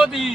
मोदी।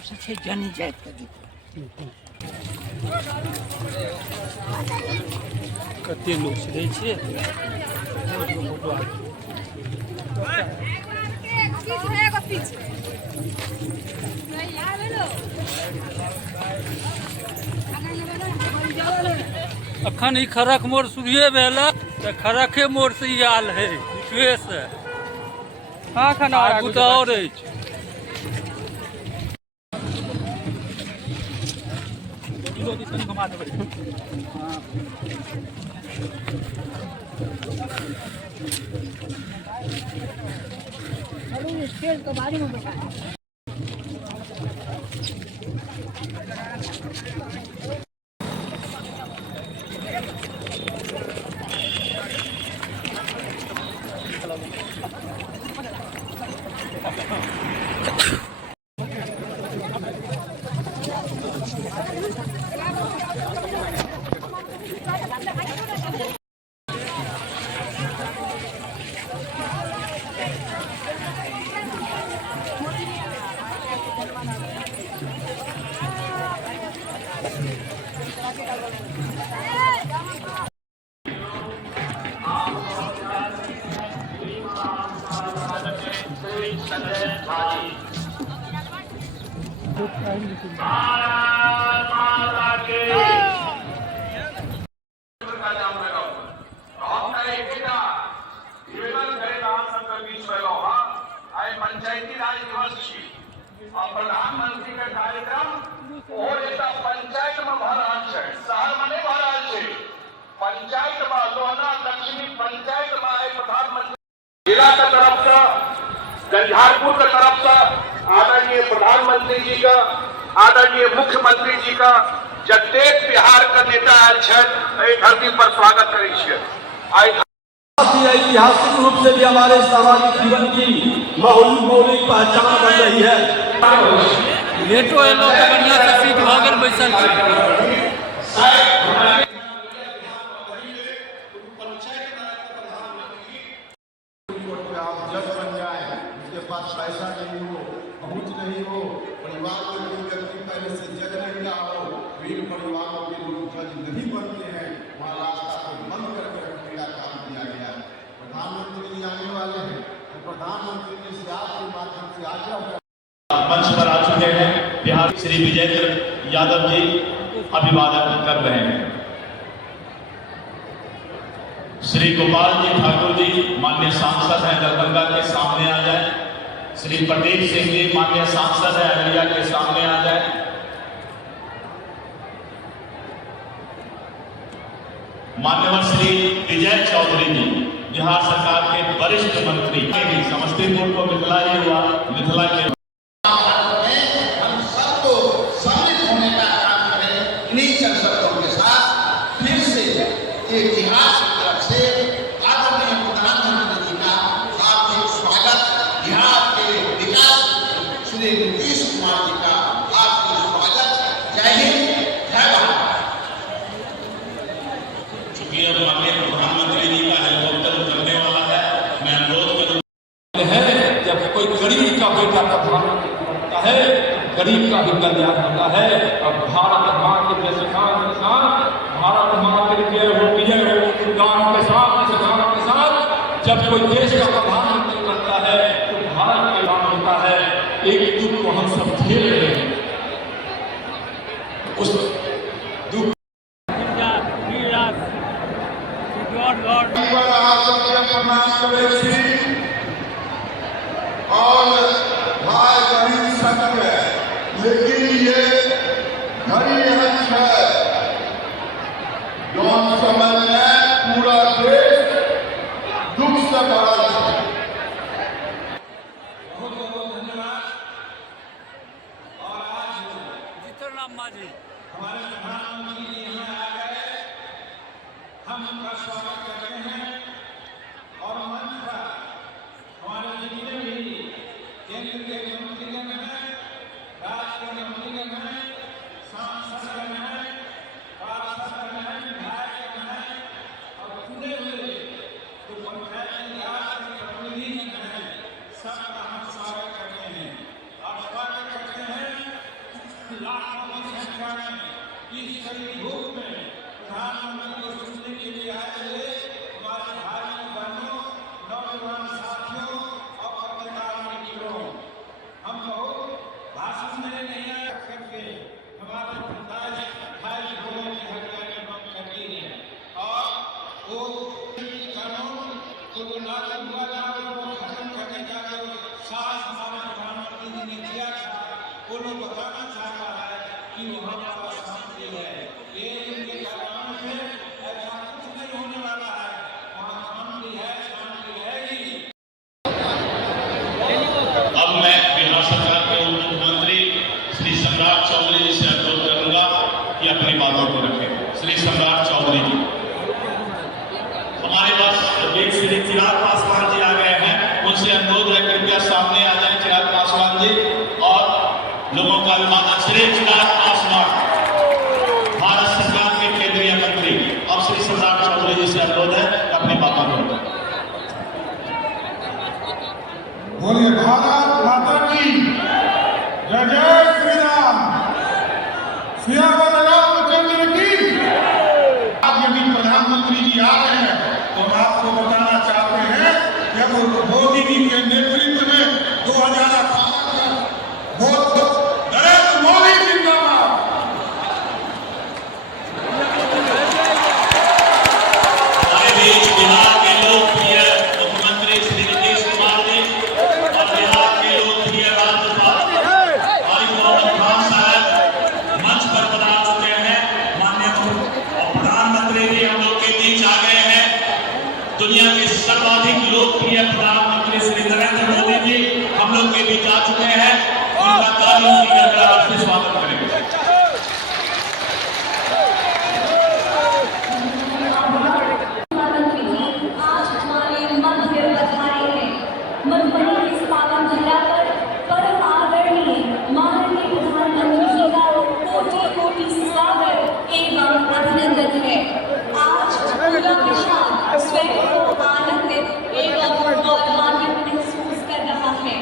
सबसे जानी जाए कते लोग छे छिए अखन ई खरक मोड़ शुरुए भेल त खरके मोड़ से ई आल है बीचवे से। हाँ खाना आगू तो और अछि। घुमा देबै। स्टेज के बारे में बता। पंचायती राज दिवस और प्रधानमंत्री का कार्यक्रम पंचायत में भ रहा है, शहर में नहीं भ रहा है। पंचायत में लोहना दक्षिणी पंचायत में आए प्रधानमंत्री जिला की तरफ से झंझारपुर की तरफ से आदरणीय प्रधानमंत्री जी का, आदरणीय मुख्यमंत्री जी का जतेक बिहार का नेता आयल छथि धरती पर स्वागत करे। ऐतिहासिक रूप से भी हमारे सामाजिक जीवन की मौलिक पहचान बन रही है। लेटो एलो तो बढ़िया से सीट भागल बैसल आप जज बन जाए, उसके पास पैसा नहीं हो, पहुंच नहीं हो, परिवार के कोई व्यक्ति पहले से जज नहीं रहा हो, वीर परिवारों के लोग जज नहीं बनते हैं, वहाँ रास्ता को बंद करके रखने का काम किया गया। प्रधानमंत्री जी आने वाले हैं, तो प्रधानमंत्री जी से आपके माध्यम से आग्रह मंच पर आ चुके हैं। बिहार श्री विजेंद्र यादव जी अभिवादन कर रहे हैं। श्री गोपाल जी ठाकुर जी माननीय सांसद हैं दरभंगा के सामने आ जाए। श्री प्रदीप सिंह जी माननीय सांसद हैं अररिया के सामने आ जाए। मान्यवर श्री विजय चौधरी जी बिहार सरकार के वरिष्ठ मंत्री, समस्तीपुर को मिथिला ही हुआ, मिथिला के इतिहास की तरफ से आदरणीय प्रधानमंत्री जी का हार्दिक स्वागत। बिहार के विकास श्री नीतीश कुमार जी का हार्दिक स्वागत। जय हिंद, जय भारत। चूंकि अब माननीय प्रधानमंत्री जी का हेलीकॉप्टर उतरने वाला है, मैं अनुरोध करूंगा है जब कोई गरीब का बेटा प्रधानमंत्री बनता है, गरीब का भी कल्याण होता है। और भारत माँ के जैसे भारत माँ के लिए गान के साथ जब कोई देश का प्रधानमंत्री बनता है तो भारत का नाम होता है। एक दुख को हम सब झेल रहे हैं, उस दुख और भाई बहन संग है, लेकिन ये घड़ी है समय में पूरा गंगा महाराज जी। बहुत बहुत धन्यवाद। और आज जीतन माझी हमारे प्रधानमंत्री जी यहाँ आ गए, हम उनका स्वागत करते हैं। और मंच पर हमारे जितने भी केंद्र के मंत्रीगण हैं, राज्य के मंत्रीगण हैं, सांसदगण हैं, पार्षदगण हैं, विधायकगण हैं और चुने हुए जो पंचायती राज के प्रतिनिधिगण हैं, सबका हम स्वागत करते हैं। और स्वागत करते हैं लाखों की संख्या में इस कड़ी धूप में प्रधानमंत्री को सुनने के लिए आए हुए हमारे भाइयों बहनों, नौजवान साथियों और पत्रकार मित्रों। हम बहुत भाषण में नहीं आए करके हमारे भाई बहनों की हत्या की मांग करती है। और वो कानून को लागू हुआ था, वो खत्म करने का जो साहस हमारे प्रधानमंत्री जी ने किया था, वो लोग बताना चाह रहा है कि वहाँ पर शांति है। ये उनके काम से ऐसा कुछ नहीं होने वाला है, वहाँ शांति है, शांति रहेगी। अब मैं बिहार सरकार के उप मुख्यमंत्री श्री सम्राट चौधरी जी से अनुरोध करूंगा कि अपनी बातों को रखें। श्री सम्राट चौधरी जी, हमारे पास एक श्री चिराग पासवान जी आ गए हैं, उनसे अनुरोध है कृपया सामने आ जाए चिराग पासवान जी। और लोगों का अभिमानक श्री चिराग पासवान, भारत सरकार के केंद्रीय मंत्री। अब श्री सम्राट चौधरी जी से अनुरोध है अपनी बातों को रखें। बोलिए भारत माता की जय। जय श्री राम। सियावर रामचंद्र की। आज यदि प्रधानमंत्री जी आ रहे हैं तो हम आपको बताना चाहते हैं कि मोदी जी के नेतृत्व में 2018 वोट नरेंद्र मोदी जिंदाबाद। हमारे बीच बिहार के लोकप्रिय मुख्यमंत्री श्री नीतीश कुमार जी और बिहार के लोकप्रिय राज्यपाल आरिफ मोहम्मद खान साहब मंच पर पधार चुके हैं। माननीय प्रधानमंत्री जी हम लोग के बीच आ गए हैं। दुनिया के सर्वाधिक लोकप्रिय प्रधानमंत्री श्री नरेंद्र मोदी जी हम लोग के बीच आ चुके हैं। उनका तालियों की गड़गड़ाहट से स्वागत करेंगे। प्रधानमंत्री जी आज हमारे मध्य पधारे हैं। मधुबनी के इस पावन धरा पर परम आदरणीय माननीय प्रधानमंत्री जी का कोटि कोटि स्वागत एवं अभिनंदन है। आज पूरा विश्व स्वयं को आनंदित एवं गौरवान्वित महसूस कर रहा है।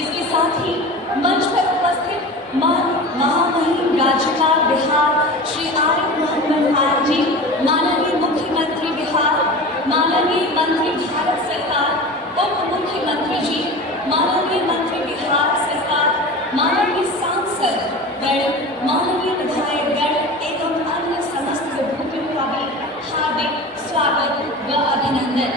इसके साथ ही मंच पर उपस्थित महामहिम राज्यपाल बिहार श्री आरिफ मोहम्मद खान जी, माननीय मुख्यमंत्री बिहार, माननीय मंत्री भारत सरकार, उप मुख्यमंत्री जी, माननीय मंत्री बिहार सरकार, माननीय सांसद गण, माननीय विधायक गण एवं अन्य समस्त विभूतियों का भी हार्दिक स्वागत व अभिनंदन।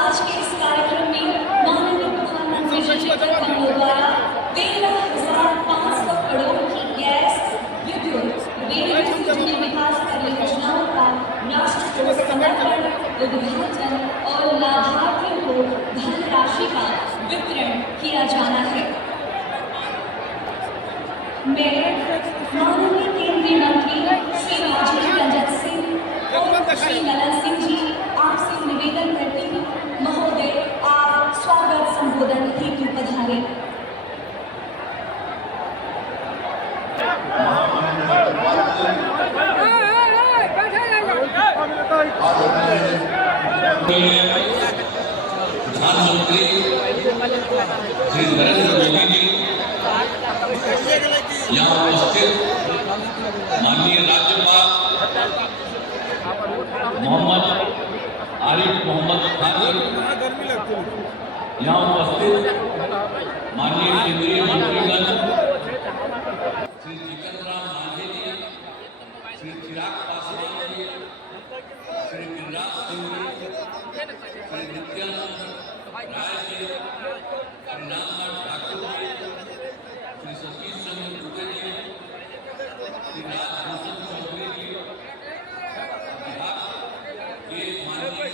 आज के इस कार्यक्रम में माननीय प्रधानमंत्री जी के कमलों द्वारा 13,500 करोड़ की गैस, विद्युत, रेलवे से जुड़ी विकास परियोजनाओं का राष्ट्र को समर्पण, उद्घाटन और लाभार्थियों को धनराशि का वितरण किया जाना है। मैं माननीय केंद्रीय मंत्री श्री राजीव रंजन सिंह और श्री ललन सिंह जी आपसे निवेदन करती हूँ, महोदय आप स्वागत संबोधन हेतु पधारे। प्रधानमंत्री श्री नरेंद्र मोदी जी, यहाँ उपस्थित माननीय राज्यपाल मोहम्मद आरिफ मोहम्मद खान जी, यहाँ उपस्थित माननीय केंद्रीय मंत्रीगण श्री जीतन राम मांझी जी, श्री चिराग पासवान जी, श्री गिरिराज सिंह जी, श्री नित्यानंद राय जी, श्री रामनाथ ठाकुर जी, श्री सतीश चंद्र दुबे जी, श्री राजभूषण चौधरी जी, बिहार के माननीय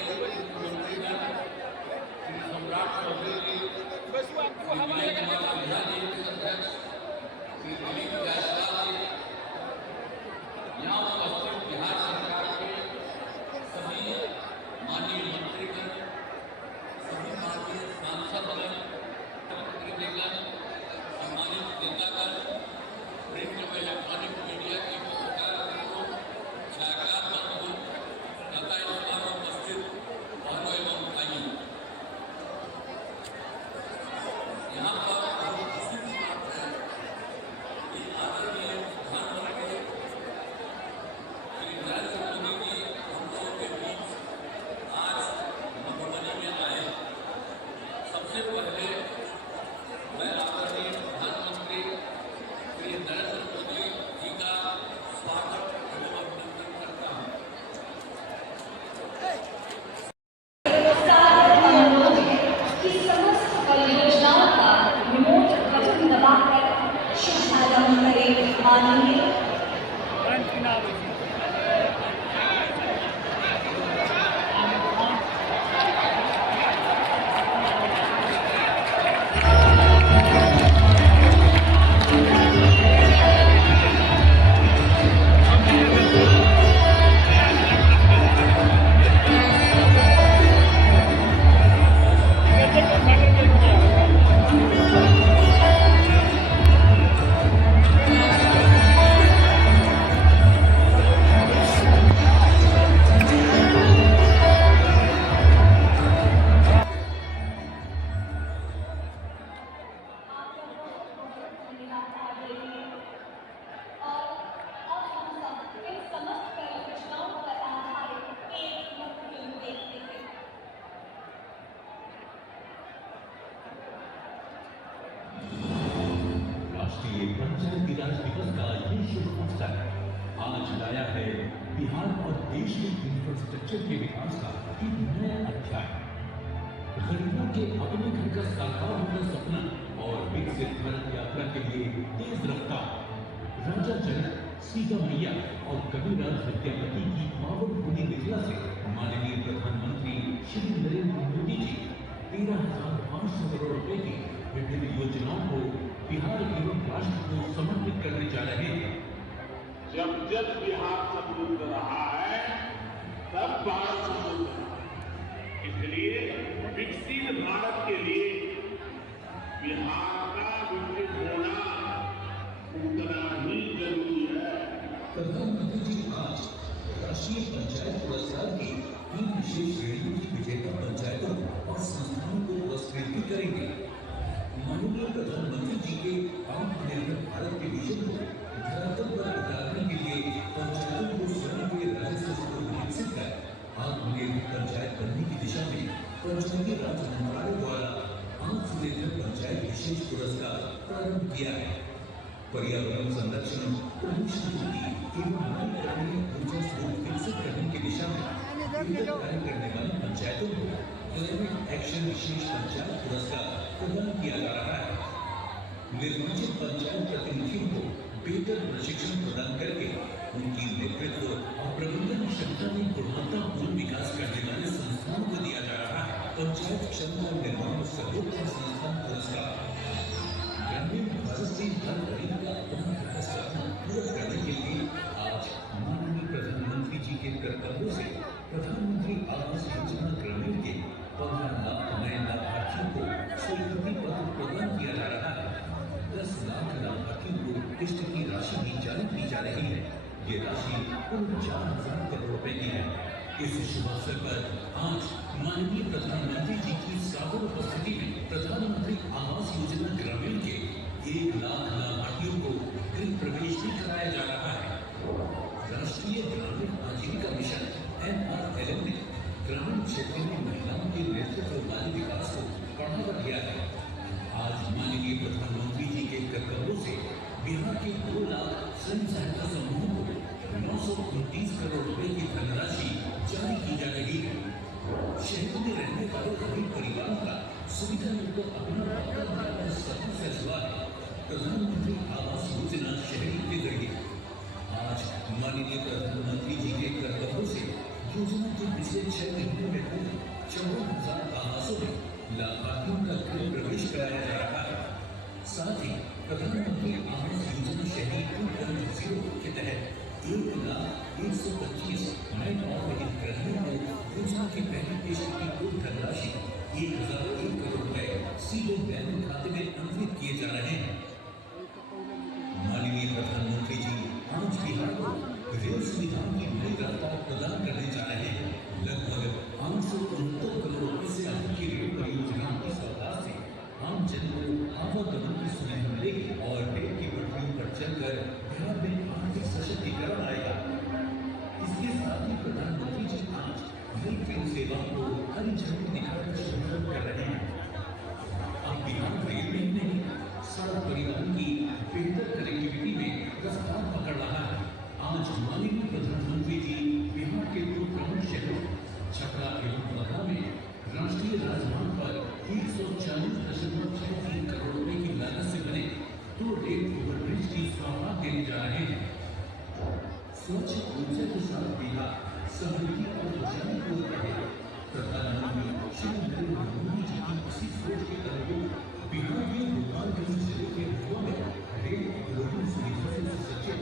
आज लाया है बिहार और देश में इंफ्रास्ट्रक्चर के विकास का एक नया अध्याय। गरीबों के अपने घर का साकार होना सपना और विकसित भारत यात्रा के लिए तेज रफ्तार राजा जनक, सीता मैया और कबीरदास विद्यापति की पावन भूमि मिथिला से माननीय प्रधानमंत्री श्री नरेंद्र मोदी जी 13,500 करोड़ रुपए की विभिन्न योजनाओं को बिहार एवं राष्ट्र को समर्पित करने जा रहे हैं। जब जब बिहार समृद्ध रहा है तब भारत समृद्ध रहा है। इसलिए विकसित भारत के लिए बिहार का विकसित होना उतना ही जरूरी है। प्रधानमंत्री जी आज राष्ट्रीय पंचायत पुरस्कार की 3 विशेष श्रेणियों की विजेता पंचायतों और संस्थानों को पुरस्कृत भी करेंगे। माननीय प्रधानमंत्री जी के आत्मनिर्भर भारत के विजन को धरातल पर उतारने के लिए पंचायतों को स्वयं के राजस्व को विकसित कर आत्मनिर्भर पंचायत बनने की दिशा में पंचायती राज मंत्रालय द्वारा आत्मनिर्भर पंचायत विशेष पुरस्कार प्रारंभ किया है। पर्यावरण संरक्षण, प्रदूषण मुक्ति एवं नवीकरणीय ऊर्जा स्रोत विकसित करने की दिशा में कार्य करने वाली पंचायतों को क्लाइमेट एक्शन विशेष पंचायत पुरस्कार प्रदान किया जा रहा है। निर्वाचित पंचायत प्रतिनिधियों को बेहतर प्रशिक्षण प्रदान करके उनकी नेतृत्व और प्रबंधन क्षमता में गुणवत्तापूर्ण विकास करने वाले संस्थानों को दिया जा रहा है पंचायत क्षमता निर्माण सर्वोत्तम संस्थान पुरस्कार। ग्रामीण भारत से हर गरीब का अपना सपना पूरा करने के लिए आज माननीय प्रधानमंत्री जी के कर्तव्यों से प्रधानमंत्री आवास योजना ग्रामीण के 15 लाख नए लाभार्थियों को स्वीकृति पत्र प्रदान किया जा रहा है। 10 लाख लाभार्थियों को किस्त की राशि भी जारी की जा रही है। ये राशि कुल 4,000 करोड़ रुपए की है। इस शुभ अवसर पर आज माननीय प्रधानमंत्री जी की सादर उपस्थिति में प्रधानमंत्री आवास योजना ग्रामीण के 1 लाख लाभार्थियों को गृह प्रवेश भी कराया जा रहा है। राष्ट्रीय ग्रामीण आजीविका मिशन NRLM ने ग्रामीण क्षेत्र में महिलाओं के नेतृत्व वाले विकास को बढ़ावा दिया है। आज माननीय प्रधानमंत्री जी के कर्तव्यों से बिहार के 2 लाख स्वयं सहायता समूहों को 929 करोड़ रुपए की धनराशि जारी की जा रही है। शहरों में रहने वाले गरीब परिवारों का सुविधा मिलकर अपना बनाने सपना से हुआ है प्रधानमंत्री आवास योजना शहरी के जरिए। आज माननीय प्रधानमंत्री जी के कर्तव्यों से योजना के पिछले 6 महीनों में कुल 54,000 आवासों में लाभार्थियों का गृह प्रवेश कराया जा रहा है। साथ ही प्रधानमंत्री आवास योजना शहरी 2.0 के तहत 1,125 नए और हितग्राहियों को योजना की पहली किस्त की कुल धनराशि 1,001 करोड़ रुपए सीधे बैंक खाते में अंतरित किए जा रहे हैं। माननीय प्रधानमंत्री जी आज बिहार को रेल सुविधाओं की नई रफ्तार प्रदान करने जा रहे हैं। लगभग 869 करोड़ रुपए से अधिक की रेल परियोजनाओं की सौगात से आम जन को आवागमन की सुविधा मिलेगी और रेल की पटरियों पर चलकर बिहार में आर्थिक सशक्तिकरण आएगा। इसके साथ ही प्रधानमंत्री जी आज नई ट्रेन सेवाओं को हरी झंडी दिखाकर शुभारंभ कर रहे हैं। अब बिहार रेल में नहीं सड़क परिवहन की बेहतर कनेक्टिविटी में रफ्तार पकड़ रहा है। आज माननीय प्रधानमंत्री जी बिहार के 2 प्रमुख शहरों छपरा एवं मथुरा में राष्ट्रीय राजमार्ग पर 140.63 करोड़ रुपए की लागत से बने 2 रेल ओवरब्रिज की सौगात देने जा रहे हैं। स्वच्छ ऊर्जा के साथ बिहार समृद्धि और खुशहाली को रहे। प्रधानमंत्री श्री नरेंद्र मोदी जी की इसी सोच के अनुरूप बिहार के गोपालगंज जिले के महुआ में रेल परिवहन सुविधा से सुसज्जित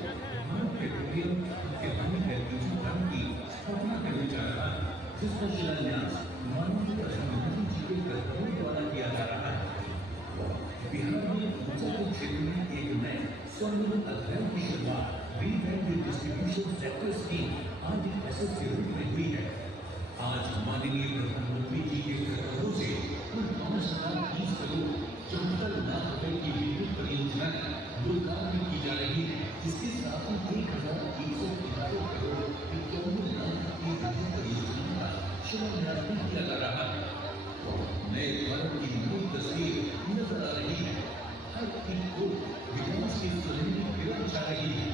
भारत पेट्रोलियम के LPG प्लांट की स्थापना करने जा रहा है, जिसका शिलान्यास माननीय प्रधानमंत्री जी के कर्तव्यों द्वारा किया जा रहा है। बिहार में ऊर्जा के क्षेत्र में एक नए स्वर्णिम अध्याय की शुरुआत revalue distribution sector scheme RDSS के रूप में हुई है। आज माननीय प्रधानमंत्री जी के कर्तव्यों से कुल 5,030 करोड़ 74 लाख रुपए की विद्युत परियोजनाएं लोकार्पण की जा रही है। इसके साथ ही 1,311 करोड़ 51 लाख की विद्युत परियोजनाओं का शिलान्यास भी किया जा रहा है। नए भारत की नई तस्वीर नजर आ रही है। हर एक को विकास की सुनहरी किरण छा रही है।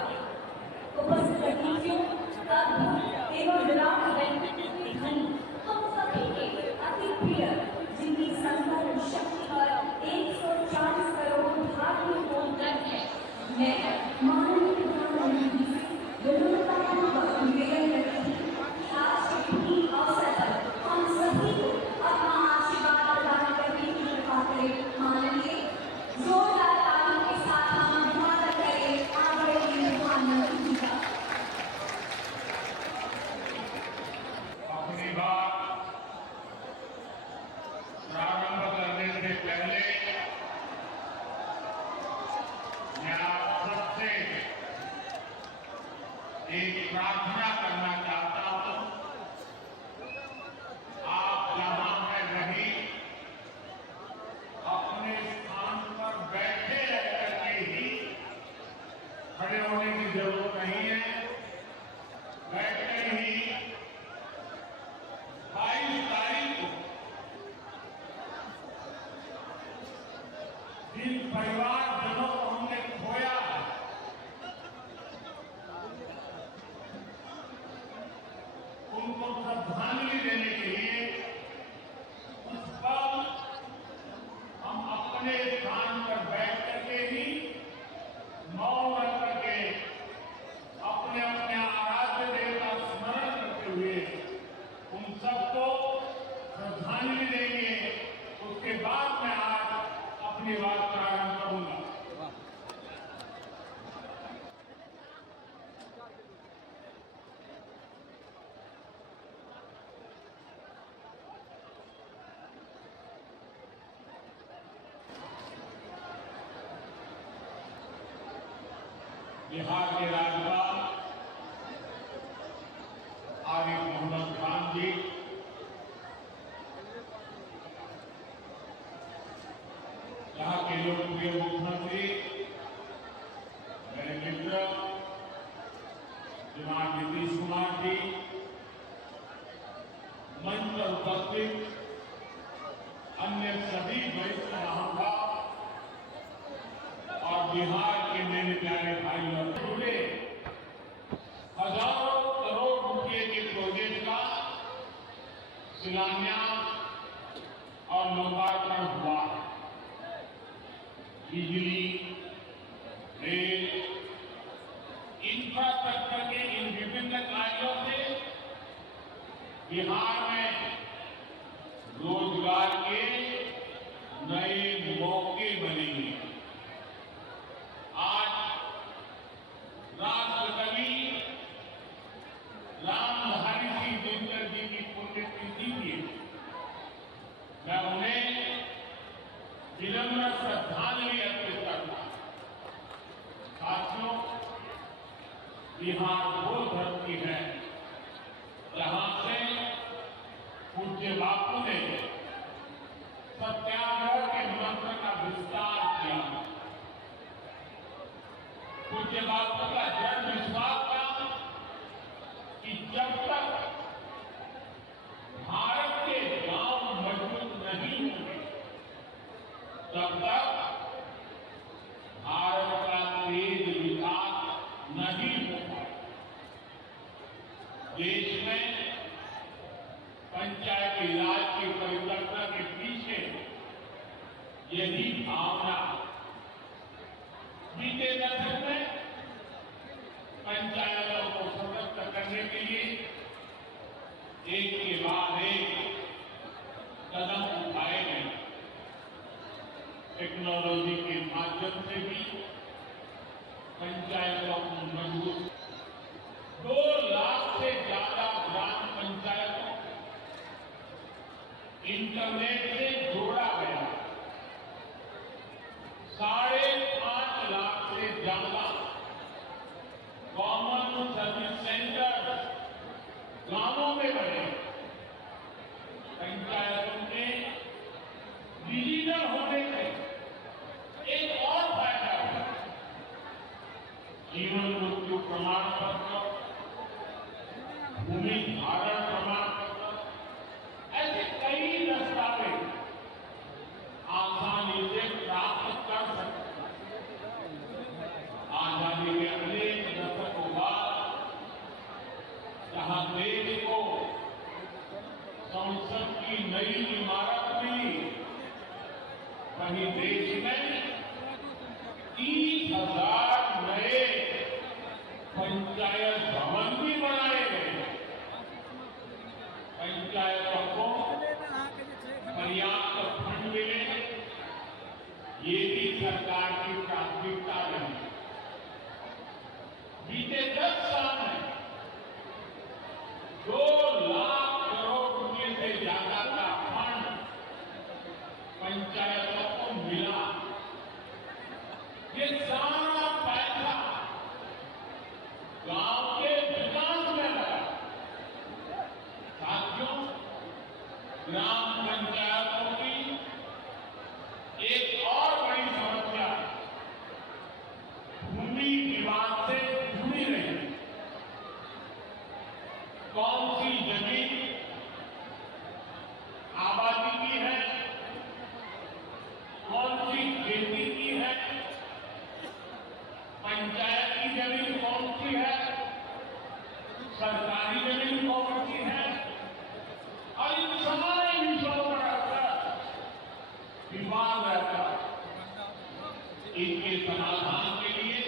किया। उपस्थित अतिथियों, अद्भुत एवं विराट धनी हम सभी के अति प्रिय, जिनकी संकल्प शक्ति पर 140 करोड़ भारतीयों को गर्व है, मैं माननीय प्रधानमंत्री जी से विनम्रतापूर्वक निवेदन करती हूँ कि आज के शुभ अवसर पर हम सभी को अपना आशीर्वाद प्रदान करने की कृपा करें। माननीय जोरदार तालियों के साथ हम अभिवादन करें आदरणीय प्रधानमंत्री जी का। अपनी बात प्रारंभ करने से पहले मैं आप सबसे एक प्रार्थना करना चाहता हूं। आप जहां मैं रही अपने स्थान पर बैठे रह करके ही, खड़े होने की जरूरत नहीं है, बैठे ही 22 तारीख को जिन परिवारजनों को हमने खोया है, उनको श्रद्धांजलि देने के लिए उस पर हम अपने स्थान पर बैठ करके ही मौन रख करके अपने अपने आराध्य देव का स्मरण करते हुए उन सबको श्रद्धांजलि देंगे। उसके बाद मैं आज अपनी बात प्रारंभ करूंगा। बिहार के राज्यपाल आरिफ मोहम्मद खान जी, यहाँ के लोकप्रिय मुख्यमंत्री मेरे मित्र श्रीमान नीतीश कुमार जी, मंच पर उपस्थित अन्य सभी वरिष्ठ महानुभाव और बिहार के मेरे प्यारे भाई और जुड़े हजारों करोड़ रुपए के प्रोजेक्ट का शिलान्यास और लोकार्पण हुआ है। बिजली, रेल, इंफ्रास्ट्रक्चर के इन विभिन्न कार्यों से बिहार में रोजगार के नए मौके बनेंगे। आज राष्ट्रकवि रामधारी सिंह दिनकर जी की पुण्यतिथि की मैं उन्हें विनम्र श्रद्धांजलि अर्पित करता हूं। साथियों, बिहार वो धरती है जहां से पूज्य बापू ने सत्याग्रह के मंत्र का विस्तार किया। पूज्य बापू का दृढ़ विश्वास था कि जब तक भारत के गांव मजबूत नहीं होंगे तब तक भारत का तेज विकास नहीं हो पाएगा। देश में पंचायती राज की परिकल्पना के पीछे यही भावना। बीते दशक में पंचायतों को सशक्त करने के लिए एक के बाद एक कदम उठाए गए। टेक्नोलॉजी के माध्यम से भी पंचायतों को मजबूत 2 लाख से ज्यादा ग्राम पंचायतों इंटरनेट से जोड़ा गया। 5.5 लाख से ज्यादा कॉमन सर्विस सेंटर गांवों में बने। पंचायतों के डिजिटल होने से एक और फायदा है। जीवन मृत्यु प्रमाण पत्र, भूमि धारण प्रमाण पत्र, ऐसे कई दस्तावेज आसानी से प्राप्त कर सकते हैं। आजादी के अनेक पंचायत भवन भी बनाए गए। पंचायतों को पर्याप्त फंड मिले, ये भी सरकार की प्राथमिकता रही। बीते 10 साल में 2 लाख करोड़ रुपए से ज्यादा का फंड पंचायतों को मिला। ये सारा पैसा गांव के विकास में लगा। साथियों, ग्राम पंचायतों की एक और बड़ी समस्या भूमि विवाद से जुड़ी रही। कौन सी जमीन आबादी की है, कौन सी खेती की है, पंचायत की जमीन कौन सी है, सरकारी जमीन कौन सी है, और इन सारे विषयों पर अक्सर विवाद रहता है। इनके समाधान के लिए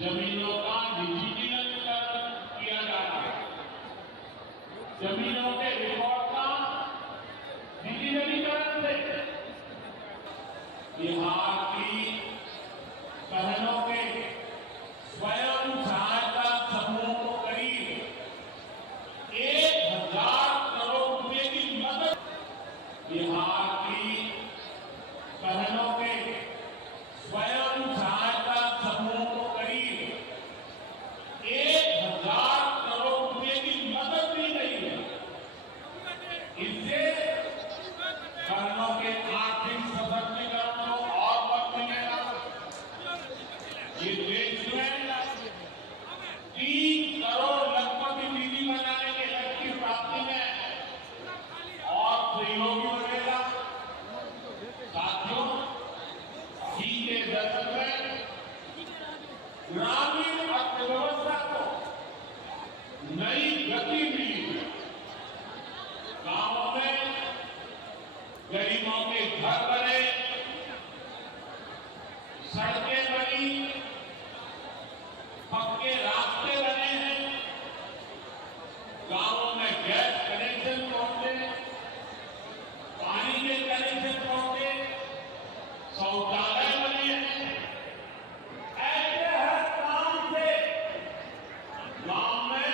जमीनों का डिजिटलीकरण किया जा रहा है। जमीनों के रिकॉर्ड का डिजिटलीकरण से बिहार की बहनों के स्वयं सहायता समूह को करीब 1000 करोड़ रुपए की मदद। बिहार की बहनों के स्वयं सहायता समूह को करीब 1000 करोड़ रुपए की मदद दी गई है। इससे बहनों के आर्थिक सशक्तिकरण को और बल मिलेगा। ये देश में 3 करोड़ लखपति दीदी बनाने के लक्ष्य की प्राप्ति में और सहयोगी बनेगा। साथियों, बीते दशक में ग्रामीण अर्थव्यवस्था को नई गति मिली। गांवों में गरीबों के घर बने, सड़कें बनी, पक्के रास्ते बने हैं, गांवों में गैस कनेक्शन पहुंचे, पानी के कनेक्शन पहुंचे, शौचालय बने हैं। ऐसे हर काम से गांव में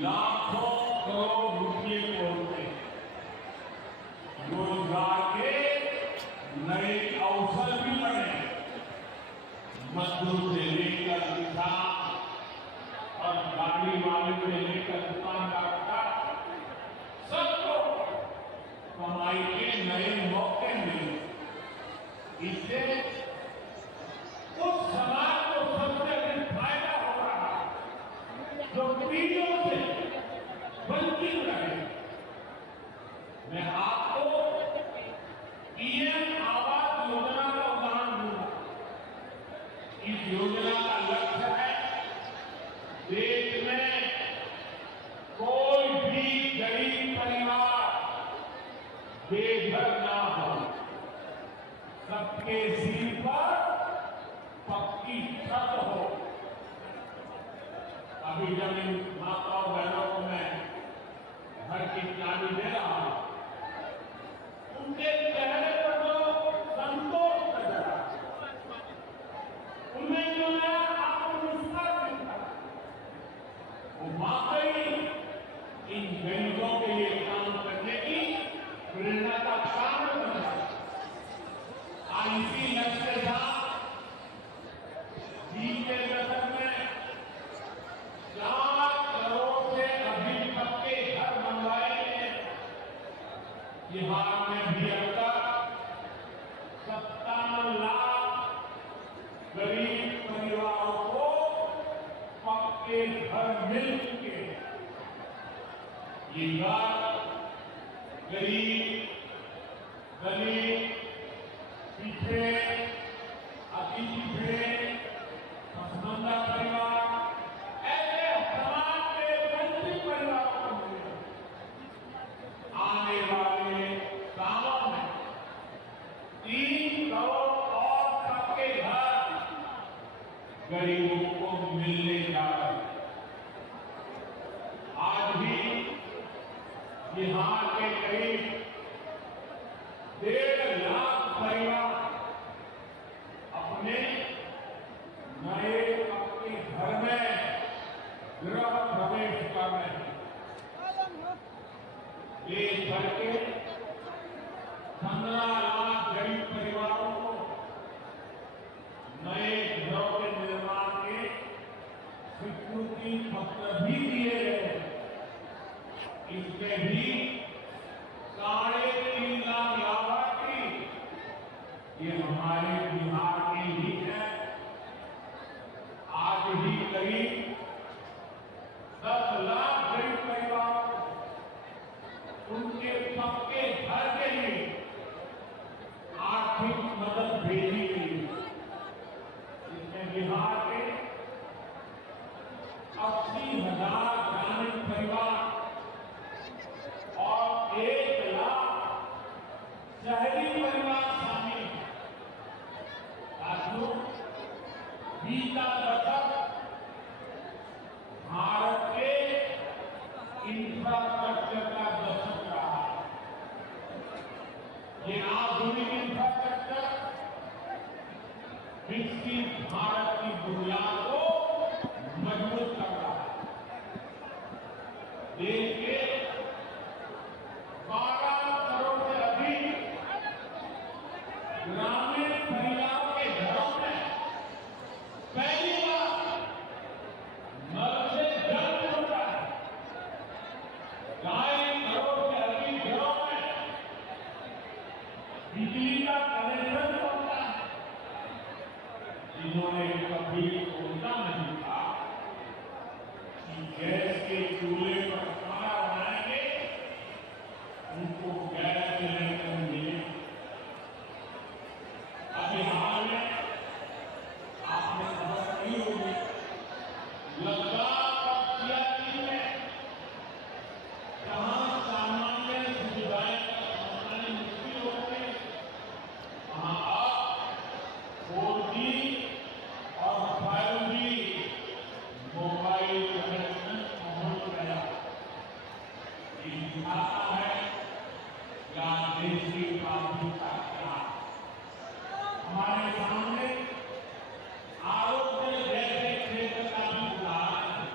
लाखों करोड़ रुपये पहुंचे। रोजगार के नए अवसर भी बने। मजदूर से लेकर किसान और गाड़ी वाले से लेकर दुकानदार तक सबको कमाई के नए मौके मिले। इससे उस समाज को सबसे अधिक फायदा हो रहा है जो पीढ़ियों से वंचित रहे। मैं आपको पीएम आवास योजना का उदाहरण दूंगा। इस योजना का लक्ष्य है देश में कोई भी गरीब परिवार बेघर ना हो, सबके सिर पर पक्की छत हो। अभी जब इन माता और बहनों को मैं घर की चाबी दे रहा हूं, उनके चेहरे पर जो संतोष नजर आ, उनमें जो नया आत्मविश्वास दिखता, वो वाकई इन गरीबों के लिए काम करने की प्रेरणा का कारण बना। इसी लक्ष्य के साथ बीते दशक में 4 करोड़ से अधिक पक्के घर बनवाए गए। बिहार में भी अब तक 57 लाख गरीब परिवारों को पक्के घर मिल चुके हैं। ये घर गरीब, दलित, पिछड़े, अति पिछड़े, पसमानदा परिवार, ऐसे समाज के वंचित परिवारों को मिले। आने वाले सालों में 3 करोड़ और पक्के घर गरीबों को मिलने जा रहे हैं। आज भी बिहार के करीब 1.5 लाख परिवार अपने नए अपने घर में गृह प्रवेश कर रहे हैं। देश भर के 15 लाख गरीब परिवारों को नए घरों के निर्माण के स्वीकृति पत्र भी दिए गए। इसमें भी 3.5 लाख लाभार्थी ये हमारे बिहार के ही है। आज ही करीब 10 लाख गरीब परिवार उनके पक्के घर के लिए आर्थिक मदद भेजी गई। इसमें बिहार के 80,000 ग्रामीण परिवार और 1 लाख शहरी परिवार शामिल हैं। साथियों, बीता दशक भारत के इंफ्रास्ट्रक्चर का दशक रहा। ये आधुनिक इंफ्रास्ट्रक्चर विकसित भारत की बुनियाद को मजबूत कर रहा है। देश के 12 करोड़ से अधिक ग्रामीण परिवारों के घरों में पहली बार नल से जल पहुंचा है। 2.5 करोड़ से अधिक घरों में बिजली का कनेक्शन पहुंचा है। जिन्होंने कभी सोचा नहीं था कि गैस के चूल्हे पर खाना बनाएंगे, उनको गैस सिलेंडर मिले। अभी हाल में आपने खबर नहीं होगी, लद्दाख और सियाचिन में जहां सामान्य सुविधाएं पहुंचानी मुश्किल हो गई, वहां अब 4G और 5G मोबाइल कनेक्शन पहुंच गया। ये दिखाता है क्या देश की प्राथमिकता क्या है। हमारे सामने आरोग्य जैसे क्षेत्र का भी उदाहरण है।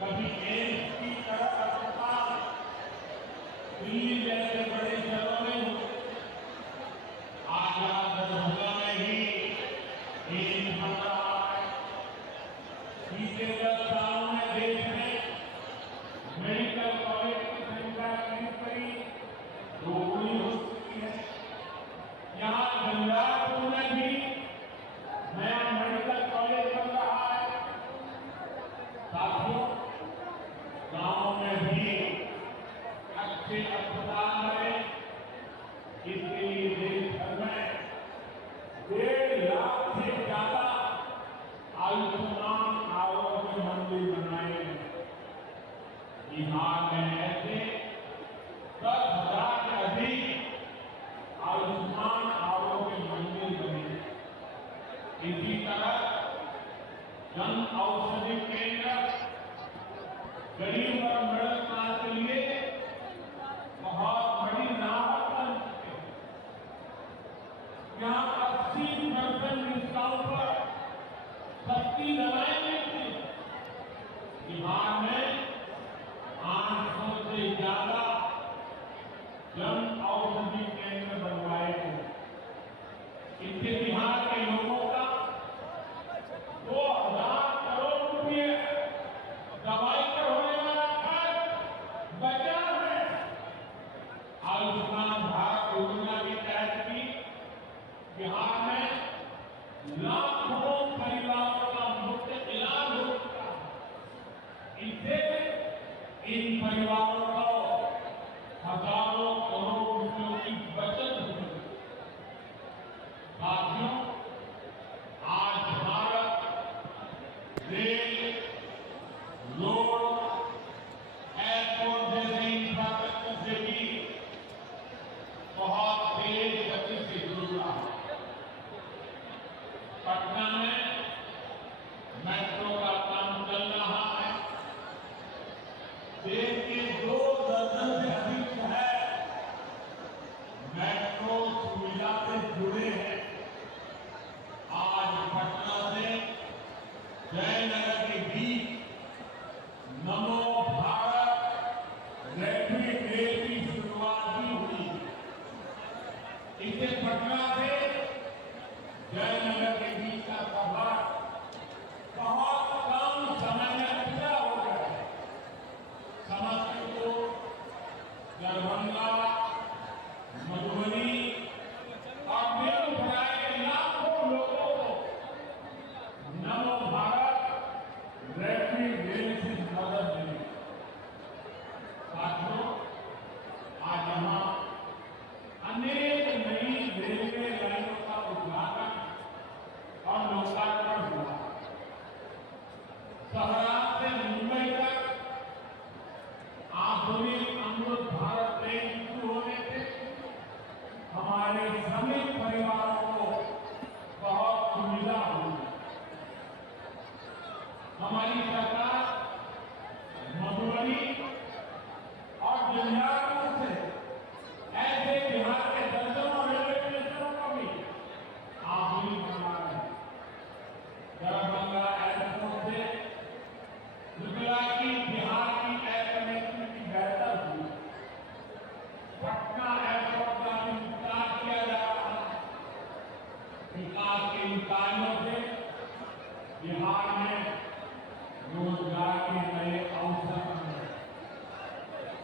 कभी एम्स की तरह अस्पताल दिल्ली जैसे बड़े शहरों में होते, आज दरभंगा में ही एम्स बन रहा है। बीते 10 सालों में देश में मेडिकल कॉलेज की संख्या करीब 2 हो चुकी है। यहाँ झंझारपुर में भी नया मेडिकल कॉलेज बन रहा है। साथियों, गांव में भी अच्छे अस्पताल बने, इसके लिए देश भर में 1.5 लाख से ज्यादा आयुष्मान आरोग्य मंदिर बनाए गए। बिहार में ऐसे 10,000 से अधिक आयुष्मान आरोग्य मंदिर बने। इसी तरह जन औषधि केंद्र गरीब और मिडिल क्लास के लिए बहुत बड़ी राहत बन चुके हैं। यहाँ 80% डिस्काउंट पर सस्ती दवाएं मिलती हैं। बिहार में 800 से ज्यादा जन औषधि केंद्र बनवाए गए। इससे बिहार के लोगों का 2,000 करोड़ रुपये दवाई पर होने वाला खर्च बचा है। आयुष्मान भारत योजना के तहत भी बिहार में लाखों परिवारों का मुफ्त इलाज हो चुका है। इससे इन परिवारों को हजारों करोड़ रुपयों की बचत हुई। साथियों, आज भारत रेल, रोड, एयरपोर्ट जैसे इंफ्रास्ट्रक्चर से भी बहुत तेज गति से जुड़ रहा है। पटना में जयनगर के बीच का सफर बहुत कम समय में पूरा हो गया है। समस्तीपुर, दरभंगा, मधुबनी और बेगूसराय के लाखों लोगों को नमो भारत रैपिड रेल से मदद मिली। साथियों, आज यहाँ अनेक नई रेलवे लाइनों का उद्घाटन और लोकार्पण हुआ। सहरा से मुंबई तक आधुनिक अमृत भारत ट्रेन शुरू होने से हमारे श्रमिक परिवारों को बहुत सुविधा हुई। हमारी सरकार मधुबनी और झंझारपुर से ऐसे बिहार के दर्जनों रेलवे स्टेशनों को भी आधुनिक बना रहे हैं। दरभंगा एयरपोर्ट से निकला कि बिहार की एयर कनेक्टिविटी बेहतर हुई। पटना एयरपोर्ट का भी विकास किया जा रहा है। विकास के इन कार्यों से बिहार में रोजगार के नए अवसर बन रहे हैं।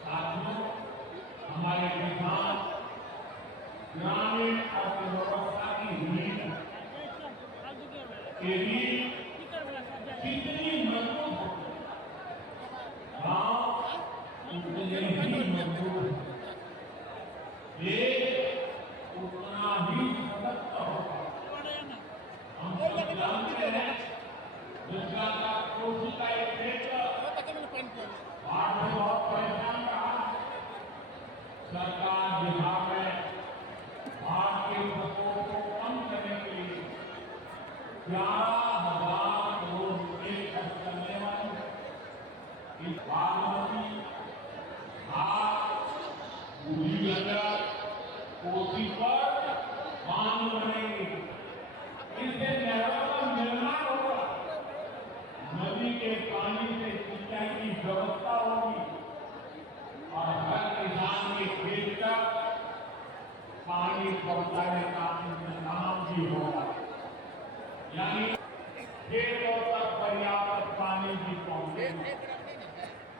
साथियों, हमारे किसान ग्रामीण अर्थव्यवस्था की नींव के लिए कितनी मजबूत होती है, गांव उतने ही मजबूत है, देश उतना ही सशक्त होगा। हम सब जानते हैं दुनिया का कोशी का एक क्षेत्र बाढ़ में बहुत परेशान रहा है। सरकार बिहार में बाढ़ के प्रकोप को कम करने के लिए 11,000 करोड़ रुपए खर्च करने वाली इस बागमती, घाट, बूढ़ी गंडक, कोसी पर बांध बनेंगे। इससे नहरों का निर्माण होगा, नदी के पानी से सिंचाई की व्यवस्था होगी और हर किसान के खेत तक पानी पहुंचाने का इंतजाम भी होगा। यानी खेतों तक पर्याप्त पानी भी पहुंचेगा।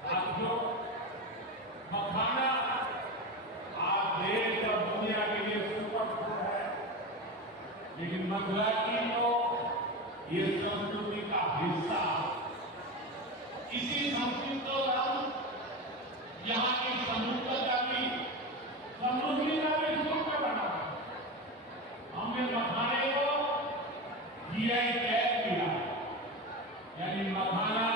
साथियों, मखाना आज देश और दुनिया के लिए सुपर फूड है, लेकिन मथुरा की तो ये संस्कृति का हिस्सा। इसी संस्कृति को हम यहाँ की समुद्रता की समृद्धि का भी सूत्र बना। हमने मखाने को जीआई टैग दिया, यानी मखाना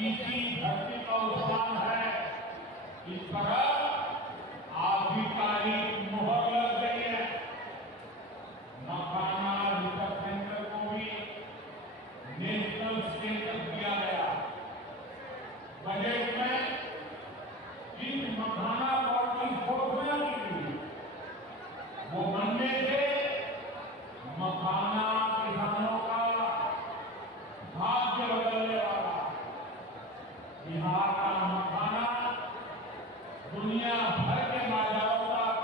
इसी धरती का उत्पाद है। इस पर आधिकारिक मुहर लग गई है। मखाना रिसर्च सेंटर को भी नेशनल स्टेटस दिया गया। बजट में इस मखाना बोर्ड की घोषणा की गई। वो बनने से मखाना किसानों का भाग्य बदलने वाला। बिहार का मखाना दुनिया भर के बाजारों तक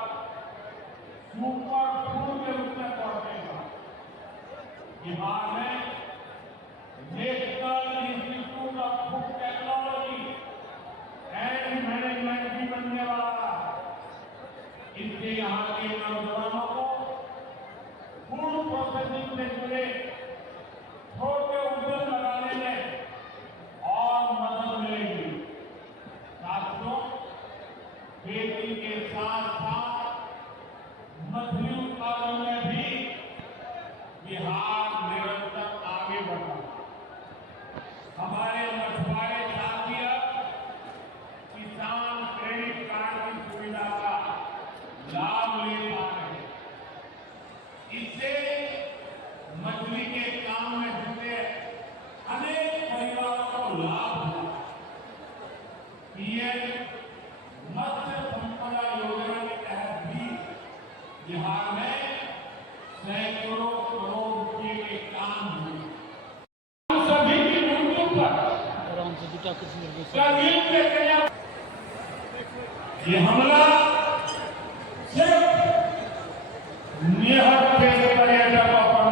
सुपर फूड के रूप में पहुंचेगा। बिहार में national institute of food technology and management भी बनने वाला। इससे यहाँ के नौजवानों को फूड प्रोसेसिंग से जुड़े छोटे उद्योग लगाने में और मदद मिलेगी। साथियों, खेती के साथ साथ मछली उत्पादन में भी बिहार निरंतर आगे बढ़ रहा है। हमारे मछुआरे साथी अब किसान क्रेडिट कार्ड की सुविधा का लाभ ले पा रहे हैं। इससे मछली के काम में जुटे अनेक परिवारों को लाभ हुआ। पीएम मत्स्य संपदा योजना के तहत भी बिहार में सैकड़ों करोड़ रुपए के काम हुए। हम सभी की मृत्यु पर ये हमला सिर्फ निहत्थे पर्यटकों पर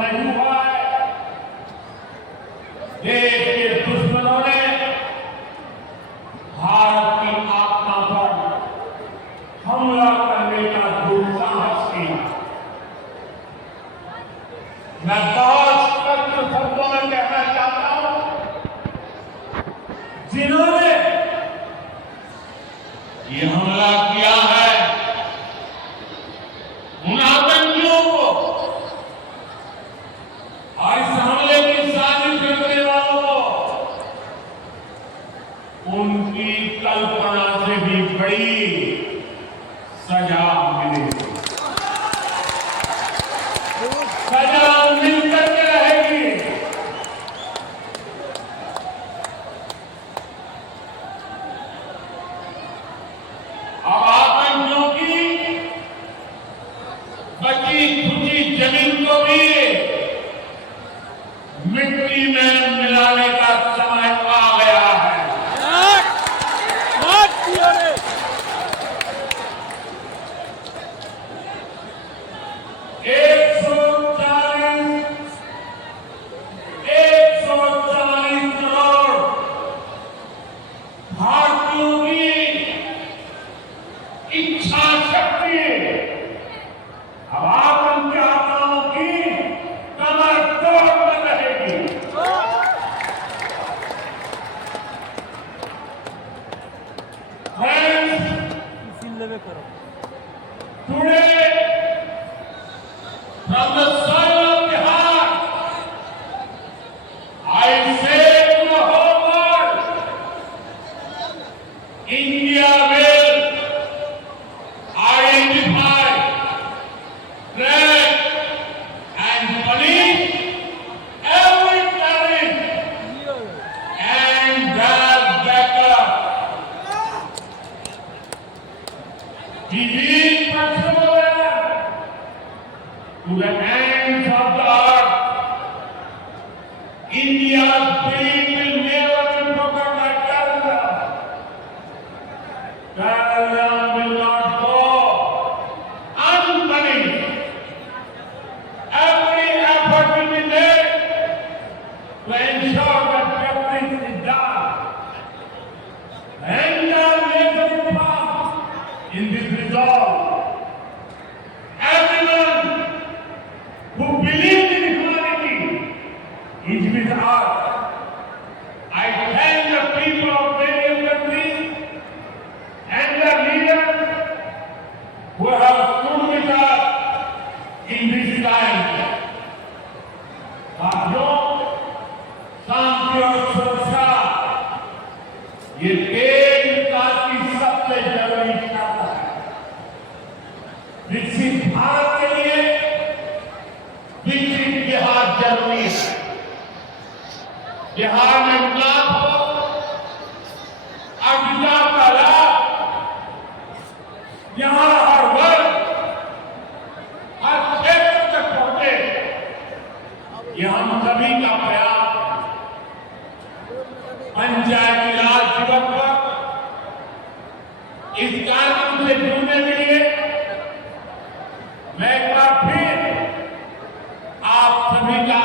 मैं बहुत स्पष्ट शब्दों में कहना चाहता हूं, जिन्होंने ये हमला किया है, उन आतंकियों को और इस हमले की साजिश करने वालों को उनकी कल्पना से भी बड़ी सजा मिलेगी। सजा मिलकर के रहेगी। अब आतंकियों की बची खुची जमीन को भी मिट्टी में मिलाने का समय आ गया है। 140 करोड़ भारतीयों की इच्छा शक्ति अब आतंक आत्माओं की कमर तोड़ कर रहेगी। Today, from the soil of Bihar, I say to the whole world, India will identify, track and punish every terrorist and their backer. He is to the ends of the earth. India's dream will never be broken by terrorism. Terrorism will not go unpunished. Every effort will be made to ensure that justice is done. The entire nation is found in this resolve. Everyone who believes in humanity is with us. I thank the people of various countries and their leaders who have stood with us in this time. साथियों, शांति और सुरक्षा ये देश विकास की सबसे जरूरी शर्त है। विकसित भारत के लिए विकसित बिहार जरूरी है। बिहार में विकास हो और विकास का लाभ यहाँ हर वर्ग, हर क्षेत्र तक पहुंचे, ये हम सभी का प्रयास है। पंचायती राज दिवस पर इस कार्यक्रम से जुड़ने के लिए मैं एक बार फिर आप सभी का